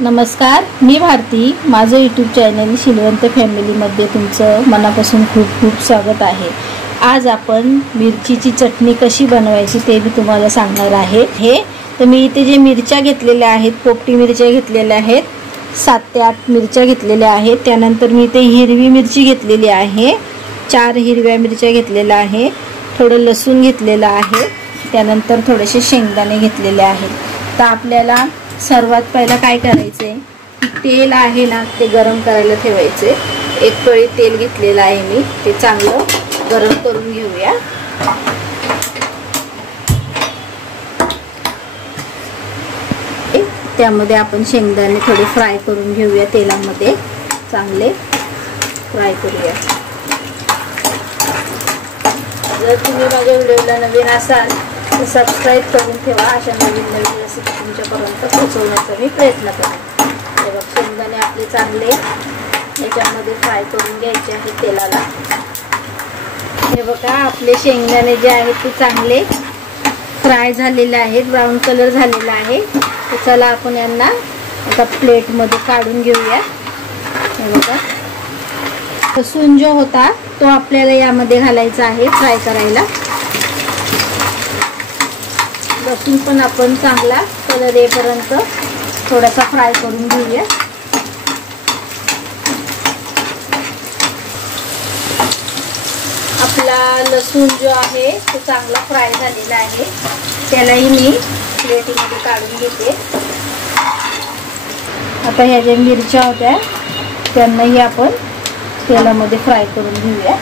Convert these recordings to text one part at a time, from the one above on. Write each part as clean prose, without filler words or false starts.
नमस्कार, मी भारती. माझं YouTube channel Shilwant फॅमिलीमध्ये तुमचं मनापासून खूप खूप स्वागत आहे. आज आपण मिरचीची चटणी कशी बनवायची ते मी तुम्हाला सांगणार आहे. तर मी इथे जे मिरच्या घेतलेल्या आहेत, पोपटी मिरच्या घेतलेल्या आहेत, 7 ते 8 मिरच्या घेतलेल्या आहेत. त्यानंतर मी इथे हिरवी मिरची घेतलेली आहे, 4 हिरव्या मिरच्या घेतलेल्या आहे, थोडं लसूण घेतलेलं आहे, त्यानंतर थोडेसे शेंगदाणे घेतलेले आहेत. तर आपल्याला सर्वात पहिला काय करायचे, तेल आहे ना ते गरम करायला ठेवायचे. 1 पळी तेल घेतलेलं आहे मी, ते चांगलं गरम करून घेऊया. त्यामध्ये आपण शेंगदाणे थोडे फ्राय करून घेऊया, तेलामध्ये चांगले फ्राय करूया. जर तुम्ही माझ्या व्हिडिओला नवीन असाल तर सबस्क्राईब करून ठेवा. अशा नवीन नवीन रेसिपी तुमच्यापर्यंत पोहोचवण्याचा मी प्रयत्न करेन. हे बघ, शेंगदाणे आपले चांगले याच्यामध्ये फ्राय करून घ्यायचे आहेत तेलाला. हे बघा, आपले शेंगदाणे जे आहेत ते चांगले फ्राय झालेले आहेत, ब्राऊन कलर झालेला आहे. तर चला आपण यांना एका प्लेटमध्ये काढून घेऊया. हे बघा, लसूण जो होता तो आपल्याला यामध्ये घालायचा आहे फ्राय करायला. लसूण पण आपण चांगला कलर येईपर्यंत थोडासा फ्राय करून घेऊया. आपला लसूण जो आहे तो चांगला फ्राय झालेला आहे. त्यालाही मी प्लेटमध्ये काढून घेते. आता ह्या ज्या मिरच्या होत्या त्यांनाही आपण तेलामध्ये फ्राय करून घेऊया.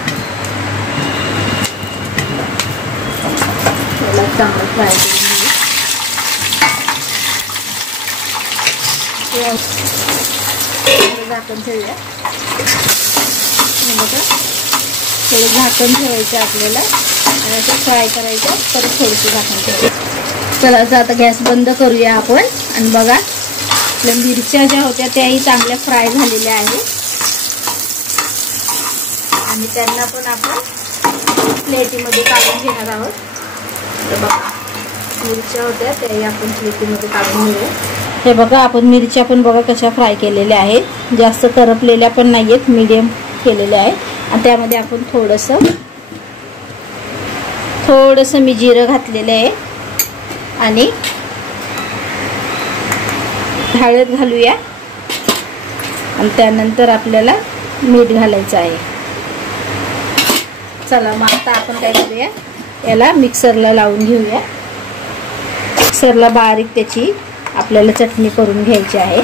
त्याला चांगलं फ्राय करून घेऊया. झाकण ठेवूया. थोडं झाकण ठेवायचं आपल्याला आणि असं फ्राय करायचं. परत थोडंसं झाकण ठेवायचं. चला आता गॅस बंद करूया आपण. आणि बघा, आपल्या मिरच्या ज्या होत्या त्याही चांगल्या फ्राय झालेल्या आहेत आणि त्यांना पण आपण प्लेटीमध्ये काढून घेणार आहोत. तर बघा, मिरच्या होत्या त्याही आपण प्लेटीमध्ये काढून घेऊया. हे बघा, आपण मिरच्या पण बघा कशा फ्राय केलेल्या आहेत. जास्त करपलेल्या पण नाही आहेत, मीडियम केलेल्या आहेत. आणि त्यामध्ये आपण थोडंसं मी जिरं घातलेलं आहे आणि हळद घालूया. आणि त्यानंतर आपल्याला मीठ घालायचं आहे. चला मग आता आपण काय करूया, याला मिक्सरला लावून घेऊया. मिक्सरला बारीक त्याची आपल्याला चटणी करून घ्यायची आहे.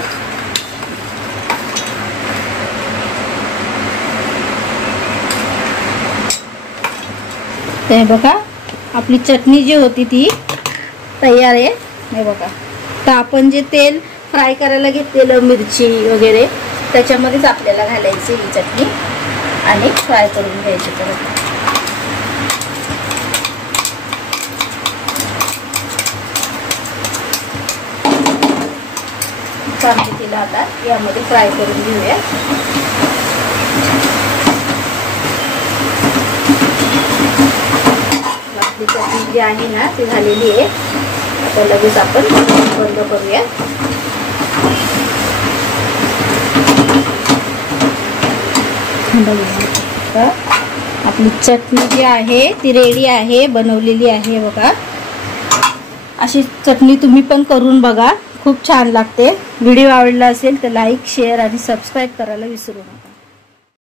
हे बघा, आपली चटणी जी होती ती तयार आहे. हे बघा, तर आपण जे तेल फ्राय करायला घेतलेलं मिरची वगैरे त्याच्यामध्येच आपल्याला घालायची ही चटणी आणि फ्राय करून घ्यायची. परत तिला आता यामध्ये फ्राय करून घेऊया. आपली चटणी जी आहे ना ती झालेली आहे. आता लगेच आपण बंद करूया. आपली चटणी जी आहे ती रेडी आहे, बनवलेली आहे. बघा, अशी चटणी तुम्ही पण करून बघा, खूप छान लागते. व्हिडिओ आवडला असेल तर लाईक, शेअर आणि सबस्क्राईब करायला विसरू नका.